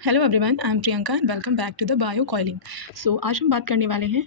Hello everyone, I am Priyanka and welcome back to the bio coiling. So आज हम बात करने वाले हैं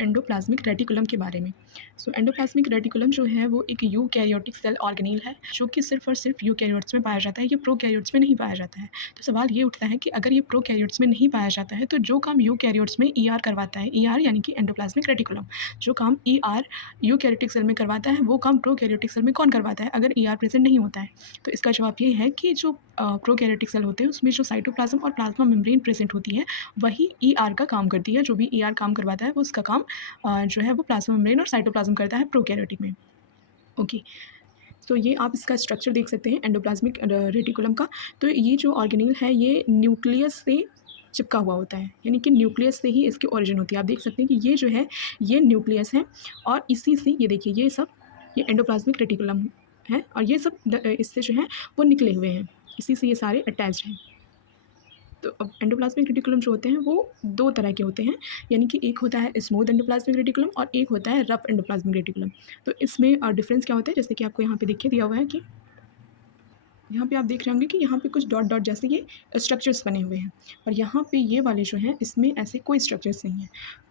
एंडोप्लाज्मिक रेटिकुलम के बारे में। सो एंडोप्लाज्मिक रेटिकुलम जो है वो एक यूकैरियोटिक सेल ऑर्गेनील है जो कि सिर्फ और सिर्फ यूकैरियोट्स में पाया जाता है, ये प्रोकैरियोट्स में नहीं पाया जाता है। तो सवाल ये उठता है कि अगर ये प्रोकैरियोट्स में नहीं पाया जाता है तो जो काम यूकैरियोट्स में ईआर करवाता है, ईआर यानी कि एंडोप्लाज्मिक रेटिकुलम, जो काम ईआर यूकैरियोटिक सेल में करवाता है वो काम प्रोकैरियोटिक सेल में कौन करवाता है अगर ईआर प्रेजेंट नहीं होता है? तो इसका जवाब ये है कि जो प्रोकैरियोटिक सेल होते हैं उसमें जो साइटोप्लाज्म और प्लाज्मा मेम्ब्रेन प्रेजेंट होती है वही ईआर का काम करती है। जो भी ईआर काम करवाता है वो उसका काम जो है वो प्लाज्मा मेम्ब्रेन और साइटोप्लाज्म करता है प्रोकैरियोटिक में। ओके, तो ये आप इसका स्ट्रक्चर देख सकते हैं एंडोप्लाज्मिक रेटिकुलम का। तो ये जो ऑर्गेनील है ये न्यूक्लियस से चिपका हुआ होता है, यानी कि न्यूक्लियस से ही इसकी ओरिजिन होती है। आप देख सकते हैं कि ये जो है ये न्यूक्लियस है और इसी से ये देखिए ये सब ये एंडोप्लाज्मिक रेटिकुलम है और ये सब इससे जो है वो निकले हुए हैं, इसी से ये सारे अटैच्ड हैं। तो अब एंडोप्लाज्मिक रेटिकुलम जो होते हैं वो दो तरह के होते हैं, यानी कि एक होता है स्मूथ एंडोप्लाज्मिक रेटिकुलम और एक होता है रफ एंडोप्लाज्मिक रेटिकुलम। तो इसमें डिफरेंस क्या होता है, जैसे कि आपको यहाँ पे देखिए दिया हुआ है कि यहाँ पे आप देख रहे होंगे कि यहाँ पे कुछ डॉट डॉट जैसे ये स्ट्रक्चर्स बने हुए हैं और यहाँ पे ये वाले जो हैं इसमें ऐसे कोई स्ट्रक्चर्स नहीं है।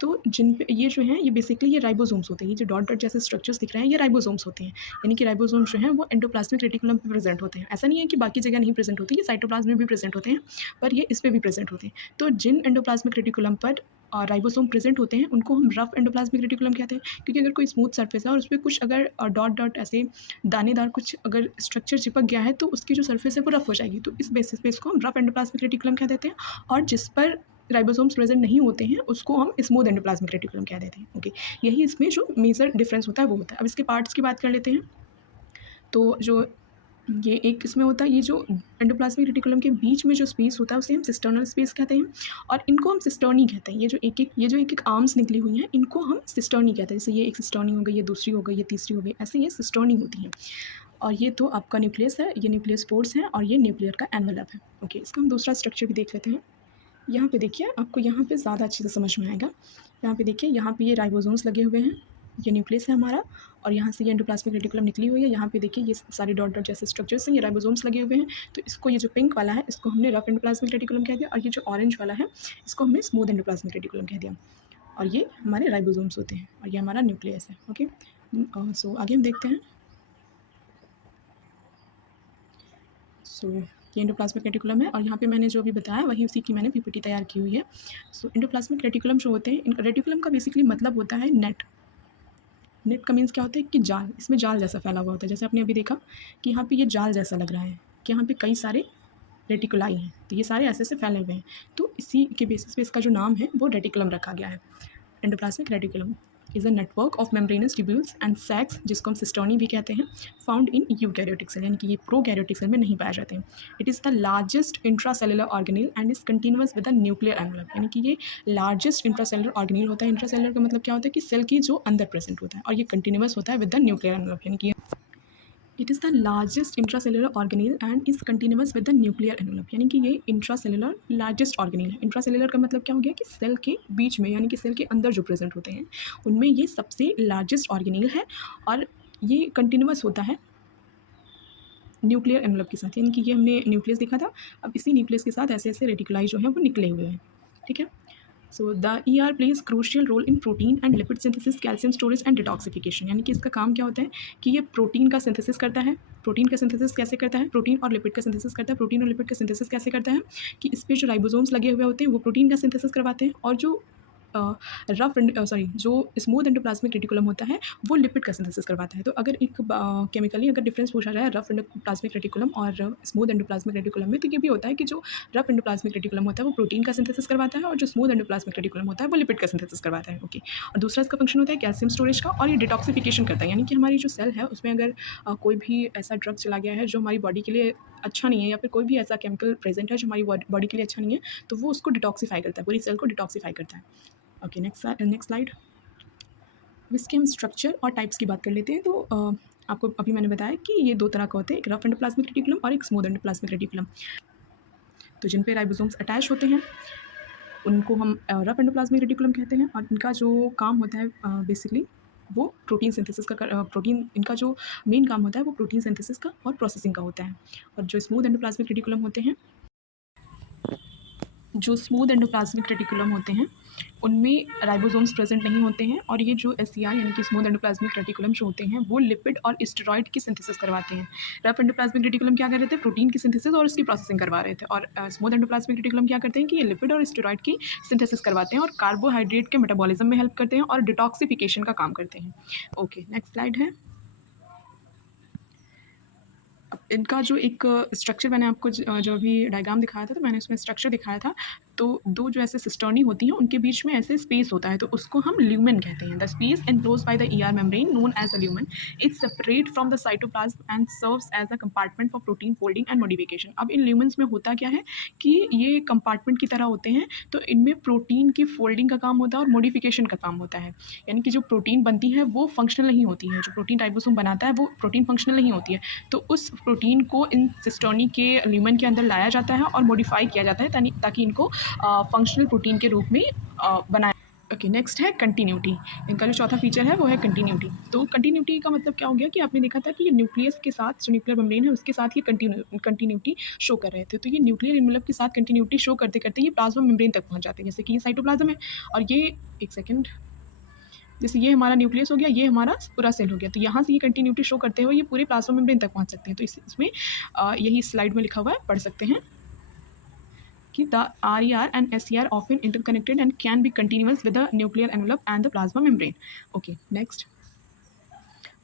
तो जिन पे ये जो हैं ये बेसिकली ये राइबोसोम्स होते हैं, ये जो डॉट डॉट जैसे स्ट्रक्चर्स दिख रहे हैं ये राइबोसोम्स होते हैं, यानी कि राइबोसोम्स जो हैं वो एंडोप्लाज्मिक रेटिकुलम पे प्रेजेंट होते हैं। ऐसा नहीं है कि बाकी जगह नहीं प्रेजेंट होती, ये साइटोप्लाज्म में भी प्रेजेंट होते हैं, पर ये इस पे भी प्रेजेंट होते हैं। तो जिन एंडोप्लाज्मिक रेटिकुलम पर राइबोसोम प्रेजेंट होते हैं उनको हम रफ एंडोप्लाज्मिक रेटिकुलम कहते हैं, क्योंकि अगर कोई स्मूथ सरफेस है और उस पर कुछ अगर डॉट डॉट ऐसे दानेदार कुछ अगर स्ट्रक्चर चिपक गया है तो उसकी जो सरफेस है वो रफ हो जाएगी। तो इस बेसिस पे इसको हम रफ एंडोप्लाज्मिक रेटिकुलम कह देते हैं और जिस पर राइबोसोम्स प्रेजेंट नहीं होते हैं उसको हम स्मूथ एंडोप्लाज्मिक रेटिकुलम कह देते हैं। ओके, यही इसमें जो मेजर डिफरेंस होता है वो होता है। अब इसके पार्ट्स की बात कर लेते हैं। तो जो ये एक इसमें होता है, ये जो एंडोप्लाज्मिक रेटिकुलम के बीच में जो स्पेस होता है उसे हम सिस्टर्नल स्पेस कहते हैं और इनको हम सिस्टर्नी कहते हैं। ये जो एक एक आर्म्स निकली हुई हैं इनको हम सिस्टर्नी कहते हैं। जैसे ये एक सिस्टर्नी हो गई, ये दूसरी हो गई, ये तीसरी हो गई, ऐसे ये सिस्टर्नी होती हैं। और ये तो आपका न्यूक्लियस है, ये न्यूक्लियस पोर्स हैं और ये न्यूक्लियर का एनवेलप है। ओके, इसका हम दूसरा स्ट्रक्चर भी देख लेते हैं। यहाँ पे देखिए, आपको यहाँ पे ज़्यादा अच्छे से समझ में आएगा। यहाँ पे देखिए, यहाँ पे ये राइबोसोम्स लगे हुए हैं, ये न्यूक्लियस है हमारा और यहाँ से ये एंडोप्लाज्मिक रेटिकुलम निकली हुई है। यहाँ पे देखिए ये सारे डॉट डॉट जैसे स्ट्रक्चर्स हैं, ये राइबोसोम्स लगे हुए हैं। तो इसको, ये जो पिंक वाला है इसको हमने रफ एंडोप्लाज्मिक रेटिकुलम कह दिया और ये जो ऑरेंज वाला है इसको हमने स्मूथ एंडोप्लाज्मिक रेटिकुलम कह दिया। और ये हमारे राइबोसोम्स होते हैं और ये हमारा न्यूक्लियस है। ओके, सो आगे हम देखते हैं। सो ये एंडोप्लाज्मिक रेटिकुलम है और यहाँ पे मैंने जो अभी बताया वही उसी की मैंने पीपीटी तैयार की हुई है। सो एंडोप्लाज्मिक रेटिकुलम जो होते हैं, रेटिकुलम का बेसिकली मतलब होता है नेट। नेट का मीन्स क्या होता है कि जाल, इसमें जाल जैसा फैला हुआ होता है। जैसे आपने अभी देखा कि यहाँ पे ये जाल जैसा लग रहा है कि यहाँ पे कई सारे रेटिकुलाई हैं, तो ये सारे ऐसे ऐसे फैले हुए हैं। तो इसी के बेसिस पे इसका जो नाम है वो रेटिकुलम रखा गया है। Endoplasmic reticulum is a network of membranous tubules and sacs, जिसको हम सिस्टर्नी भी कहते हैं, फाउंड इन यूकैरियोटिक सेल, यानी कि ये प्रोकैरियोटिक सेल में नहीं पाए जाते हैं। It is the largest intracellular organelle and is continuous with the nuclear envelope, यानी कि ये लार्जेस्ट इंट्रासेलुलर ऑर्गेनील होता है। इंट्रासेलुलर का मतलब क्या होता है कि सेल की जो अंदर प्रेजेंट होता है और ये कंटिन्यूअस होता है विद द न्यूक्लियर एनवलप, यानी कि it is the largest intracellular organelle and is continuous with the nuclear envelope, यानी कि ये इंट्रासेलुलर लार्जेस्ट ऑर्गेनील है। इंट्रासेलुलर का मतलब क्या हो गया कि सेल के बीच में, यानी कि सेल के अंदर जो प्रेजेंट होते हैं उनमें ये सबसे लार्जेस्ट ऑर्गेनील है और ये कंटिन्यूअस होता है न्यूक्लियर एनवलप के साथ, यानी कि ये हमने न्यूक्लियस देखा था, अब इसी न्यूक्लियस के साथ ऐसे ऐसे रेटिकुलाई जो है वो निकले हुए हैं। ठीक है, so the ER plays crucial role in protein and lipid synthesis, calcium storage and detoxification, यानी कि इसका काम क्या होता है कि ये प्रोटीन का सिंथेसिस करता है। प्रोटीन का सिंथेसिस कैसे करता है? प्रोटीन और लिपिड का सिंथेसिस करता है। प्रोटीन और लिपिड का सिंथेसिस कैसे करता है कि इस पे जो राइबोसोम्स लगे हुए होते हैं वो प्रोटीन का सिंथेसिस करवाते हैं और जो जो स्मूथ एंडोप्लाज्मिक रेटिकुलम होता है वो लिपिड का सिंथेसिस करवाता है। तो अगर एक केमिकली अगर डिफरेंस पूछा जाए रफ एंडोप्लाज्मिक रेटिकुलम और स्मूथ एंडोप्लाज्मिक रेटिकुलम में, तो ये भी होता है कि जो रफ एंडोप्लाज्मिक रेटिकुलम होता है वो प्रोटीन का सिंथेसिस करवाता है और जो स्मूथ एंडोप्लाज्मिक रेटिकुलम होता है वो लिपिड का सिंथेसिस करवाता है। ओके, और दूसरा इसका फंक्शन होता है कैल्शियम स्टोरेज का और ये डिटॉक्सिफिकेशन करता है, यानी कि हमारी जो सेल है उसमें अगर कोई भी ऐसा ड्रग चला गया है जो हमारी बॉडी के लिए अच्छा नहीं है या फिर कोई भी ऐसा केमिकल प्रेजेंट है जो हमारी बॉडी के लिए अच्छा नहीं है, तो वो उसको डिटॉक्सीफाई करता है, पूरी सेल को डिटॉक्सीफाई करता है। Okay, next slide. इसके हम स्ट्रक्चर और टाइप्स की बात कर लेते हैं। तो आपको अभी मैंने बताया कि ये दो तरह का होते हैं, एक रफ एंडोप्लाज्मिक रेटिकुलम और एक स्मूथ एंडोप्लाज्मिक रेटिकुलम। तो जिन पे राइबोसोम्स अटैच होते हैं उनको हम रफ एंडोप्लाज्मिक रेटिकुलम कहते हैं और इनका जो काम होता है बेसिकली वो प्रोटीन सिंथेसिस का प्रोटीन, इनका जो मेन काम होता है वो प्रोटीन सिंथेसिस का और प्रोसेसिंग का होता है। और जो स्मूथ एंडोप्लाज्मिक रेटिकुलम होते हैं जो स्मूथ एंडोप्लाज्मिक रेटिकुलम होते हैं उनमें राइबोसोम्स प्रेजेंट नहीं होते हैं, और ये जो एसईआर यानी कि स्मूथ एंडोप्लाज्मिक रेटिकुलम जो होते हैं वो लिपिड और स्टेरॉइड की सिंथेसिस करवाते हैं। रफ एंडोप्लाज्मिक रेटिकुलम क्या कर रहे थे, प्रोटीन की सिंथेसिस और उसकी प्रोसेसिंग करवा रहे थे, और स्मूथ एंडोप्लाज्मिक रेटिकुलम क्या करते हैं कि ये लिपिड और स्टेरॉइड की सिंथेसिस करवाते हैं और कार्बोहाइड्रेट के मेटाबॉलिज्म में हेल्प करते हैं और डिटॉक्सिफिकेशन का काम करते हैं। ओके, नेक्स्ट स्लाइड है। अब इनका जो एक स्ट्रक्चर मैंने आपको जो भी डायग्राम दिखाया था, तो मैंने उसमें स्ट्रक्चर दिखाया था। तो दो जो ऐसे सिस्टर्नी होती हैं उनके बीच में ऐसे स्पेस होता है, तो उसको हम ल्यूमेन कहते हैं। The space enclosed by the ER membrane known as the lumen is separate from the cytoplasm and serves as a compartment for protein folding and modification. अब इन ल्यूमेंस में होता क्या है कि ये कंपार्टमेंट की तरह होते हैं, तो इनमें प्रोटीन की फोल्डिंग का काम होता है और मॉडिफिकेशन का काम होता है। यानी कि जो प्रोटीन बनती है वो फंक्शनल नहीं होती है, जो प्रोटीन राइबोसोम बनाता है वो प्रोटीन फंक्शनल नहीं होती है, तो उस प्रोटीन को इन सिस्टोनी के ल्यूमेन के अंदर लाया जाता है और मॉडिफाई किया जाता है ताकि इनको फंक्शनल प्रोटीन के रूप में बनाया। ओके, नेक्स्ट है कंटिन्यूटी। इनका जो चौथा फीचर है वो है कंटिन्यूटी। तो कंटिन्यूटी का मतलब क्या हो गया कि आपने देखा था कि ये न्यूक्लियस के साथ, जो न्यूक्लियर मेम्ब्रेन है उसके साथ ये कंटिन्यूटी शो कर रहे थे, तो ये न्यूक्लियर एनवेलप के साथ कंटिन्यूटी शो करते करते ये प्लाज्मा मेम्ब्रेन तक पहुंच जाते हैं। जैसे कि ये साइटोप्लाज्म है और ये, एक सेकेंड, जैसे ये हमारा न्यूक्लियस हो गया, ये हमारा पूरा सेल हो गया, तो यहाँ से ये कंटिन्यूटी शो करते हुए ये पूरे प्लाज्मा मेम्ब्रेन तक पहुँच सकते हैं। तो इसमें यही स्लाइड में लिखा हुआ है, पढ़ सकते हैं कि the RER and SER often interconnected and can be continuous with the nuclear envelope and the plasma membrane. Okay, next.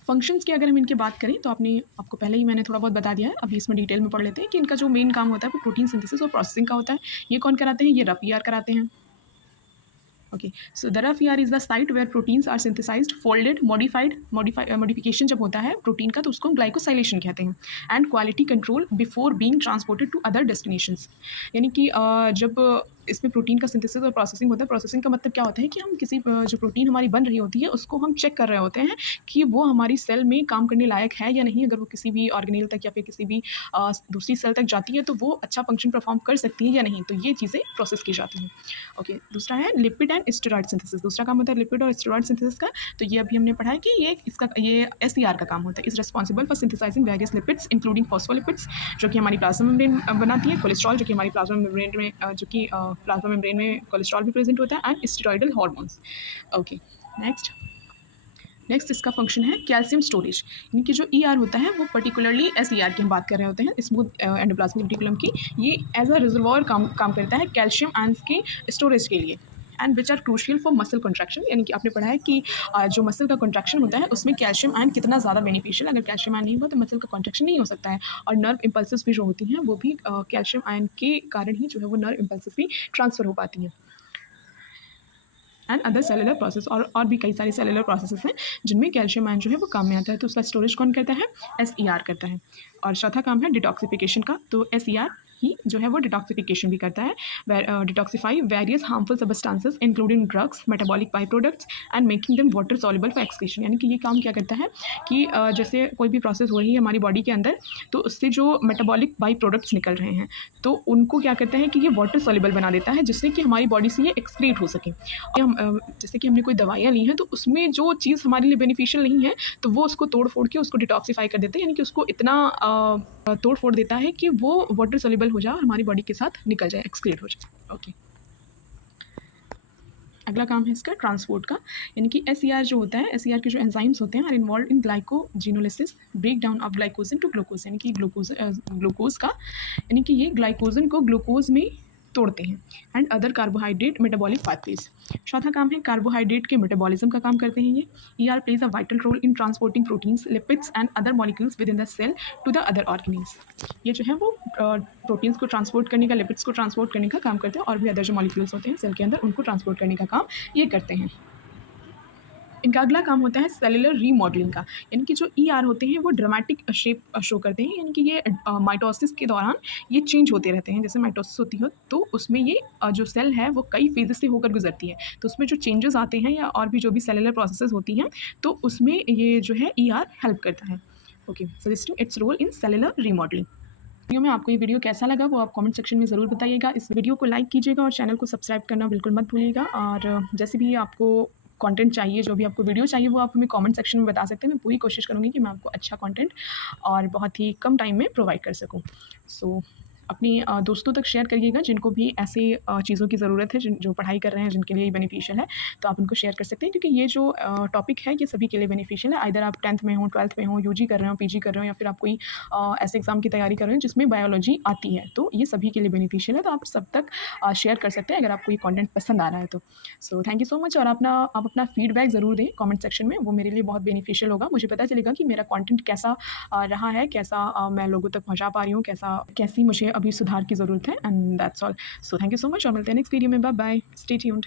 Functions की अगर हम इनकी बात करें तो आपको पहले ही मैंने थोड़ा बहुत बता दिया है, अभी इसमें डिटेल में पढ़ लेते हैं कि इनका जो मेन काम होता है वो प्रोटीन सिंथेसिस और प्रोसेसिंग का होता है। ये कौन कराते हैं, ये रफ ER कराते हैं। Okay, so the rough ER is the site where proteins are synthesized, folded, modification जब होता है प्रोटीन का तो उसको हम ग्लाइकोसाइलेशन कहते हैं, and quality control before being transported to other destinations. यानी कि जब इसमें प्रोटीन का सिंथेसिस और प्रोसेसिंग होता है, प्रोसेसिंग का मतलब क्या होता है कि हम किसी जो प्रोटीन हमारी बन रही होती है उसको हम चेक कर रहे होते हैं कि वो हमारी सेल में काम करने लायक है या नहीं। अगर वो किसी भी ऑर्गेनेल तक या फिर किसी भी दूसरी सेल तक जाती है तो वो अच्छा फंक्शन परफॉर्म कर सकती है या नहीं, तो ये चीज़ें प्रोसेस की जाती हैं। ओके, दूसरा है लिपिड एंड स्टेरॉइड सिंथेसिस। दूसरा काम होता है लिपिड और स्टेरॉइड सिंथेसिस का, तो ये अभी हमने पढ़ा है कि ये SER का काम होता है। Is responsible for synthesising various lipids including phospholipids जो कि हमारी प्लाज्मा मेम्ब्रेन बनाती है, कोलेस्ट्रॉल जो कि हमारी प्लाज्मा मेम्ब्रेन में कोलेस्ट्रॉल भी प्रेजेंट होता है, and steroidal hormones. Okay, next इसका फंक्शन है कैल्शियम स्टोरेज। यानी कि जो ER होता है वो पर्टिकुलरली SER की हम बात कर रहे होते हैं, स्मूथ एंडोप्लाज्मिक रेटिकुलम की, ये एज अ रिजर्वॉयर काम करता है कैल्शियम आयंस के स्टोरेज के लिए, and which are crucial for muscle contraction. यानी कि आपने पढ़ा है कि जो मसल का कंट्रैक्शन होता है उसमें कैल्शियम आयन कितना ज़्यादा बेनिफिशियल, अगर कैल्शियम आयन नहीं हुआ तो मसल का कंट्रैक्शन नहीं हो सकता है, और नर्व इम्पल्सिस भी जो होती हैं वो भी कैल्शियम आयन के कारण ही जो है वो नर्व इम्पल्सिस भी ट्रांसफर हो पाती हैं, एंड अदर सेलुलर प्रोसेस, और भी कई सारे सेलुलर प्रोसेसेस हैं जिनमें कैल्शियम आयन जो है वो काम में आता है, तो उसका स्टोरेज कौन करता है, SER करता है। और चौथा काम है डिटॉक्सिफिकेशन का, तो SER ही जो है वो डिटॉक्सिफिकेशन भी करता है, detoxify various harmful substances including drugs, metabolic by products and making them water soluble for excretion. यानी कि ये काम क्या करता है कि जैसे कोई भी प्रोसेस हो रही है हमारी बॉडी के अंदर, तो उससे जो मेटाबॉलिक बाई प्रोडक्ट्स निकल रहे हैं तो उनको क्या करता है कि ये वाटर सॉल्युबल बना देता है, जिससे कि हमारी बॉडी से ये एक्सक्रीट हो सके। जैसे कि हमने कोई दवाइयाँ ली हैं तो उसमें जो चीज़ हमारे लिए बेनिफिशियल नहीं है तो वो उसको तोड़ फोड़ के उसको डिटॉक्सीफाई कर देते हैं, यानी कि उसको इतना तोड़ फोड़ देता है कि वो वाटर सोल्यूबल हो जाए और हमारी बॉडी के साथ निकल जाए, एक्सक्रीट हो जाए। ओके, अगला काम है इसका ट्रांसपोर्ट का, यानी कि SER जो होता है, SER के जो एंजाइम्स होते हैं are involved in glycogenolysis, break down of glycogen to glucose, यानी कि ग्लूकोज का, यानी कि ये ग्लाइकोजन को ग्लूकोज में तोड़ते हैं, and other carbohydrate metabolic pathways. चौथा काम है कार्बोहाइड्रेट के मेटाबॉलिज्म का काम करते हैं ये। ER plays a vital role in transporting proteins, lipids and other molecules within the cell to the other organelles. ये जो है वो प्रोटीन्स को ट्रांसपोर्ट करने का, लिपिड्स को ट्रांसपोर्ट करने का काम करते हैं, और भी अदर जो मॉलिक्यूल्स होते हैं सेल के अंदर उनको ट्रांसपोर्ट करने का काम ये करते हैं। इनका अगला काम होता है सेलुलर रीमॉडलिंग का, यानी कि जो ER होते हैं वो ड्रामेटिक शेप शो करते हैं, यानी कि ये माइटोसिस के दौरान ये चेंज होते रहते हैं। जैसे माइटोसिस होती हो तो उसमें ये जो सेल है वो कई फेजेस से होकर गुजरती है, तो उसमें जो चेंजेस आते हैं या और भी जो भी सेलुलर प्रोसेसेस होती हैं तो उसमें ये जो है ER हेल्प करता है। Okay, suggesting its role in cellular remodeling. Video में आपको ये वीडियो कैसा लगा वो आप कमेंट सेक्शन में ज़रूर बताइएगा। इस वीडियो को लाइक कीजिएगा और चैनल को सब्सक्राइब करना बिल्कुल मत भूलिएगा, और जैसे भी आपको कंटेंट चाहिए, जो भी आपको वीडियो चाहिए वो आप हमें कमेंट सेक्शन में बता सकते हैं। मैं पूरी कोशिश करूँगी कि मैं आपको अच्छा कंटेंट और बहुत ही कम टाइम में प्रोवाइड कर सकूँ। सो अपनी दोस्तों तक शेयर करिएगा जिनको भी ऐसे चीज़ों की ज़रूरत है, जिन जो पढ़ाई कर रहे हैं, जिनके लिए ये बेनिफिशियल है, तो आप उनको शेयर कर सकते हैं क्योंकि ये जो टॉपिक है, ये सभी के लिए बेनिफिशियल है। आइदर आप 10th में हो, 12th में हो, यूजी कर रहे हो, पीजी कर रहे हो या फिर आप कोई ऐसे एग्ज़ाम की तैयारी कर रहे हो जिसमें बायोलॉजी आती है, तो ये सभी के लिए बेनिफिशियल है, तो आप सब तक शेयर कर सकते हैं अगर आपको ये कंटेंट पसंद आ रहा है तो। सो थैंक यू सो मच और आप अपना फीडबैक ज़रूर दें कमेंट सेक्शन में, वो मेरे लिए बहुत बेनिफिशियल होगा। मुझे पता चलेगा कि मेरा कंटेंट कैसा रहा है, कैसा मैं लोगों तक पहुँचा पा रही हूँ, कैसी मुझे अभी सुधार की ज़रूरत है and that's all. So thank you so much और मिलते हैं नेक्स्ट वीडियो में। Bye bye, stay tuned.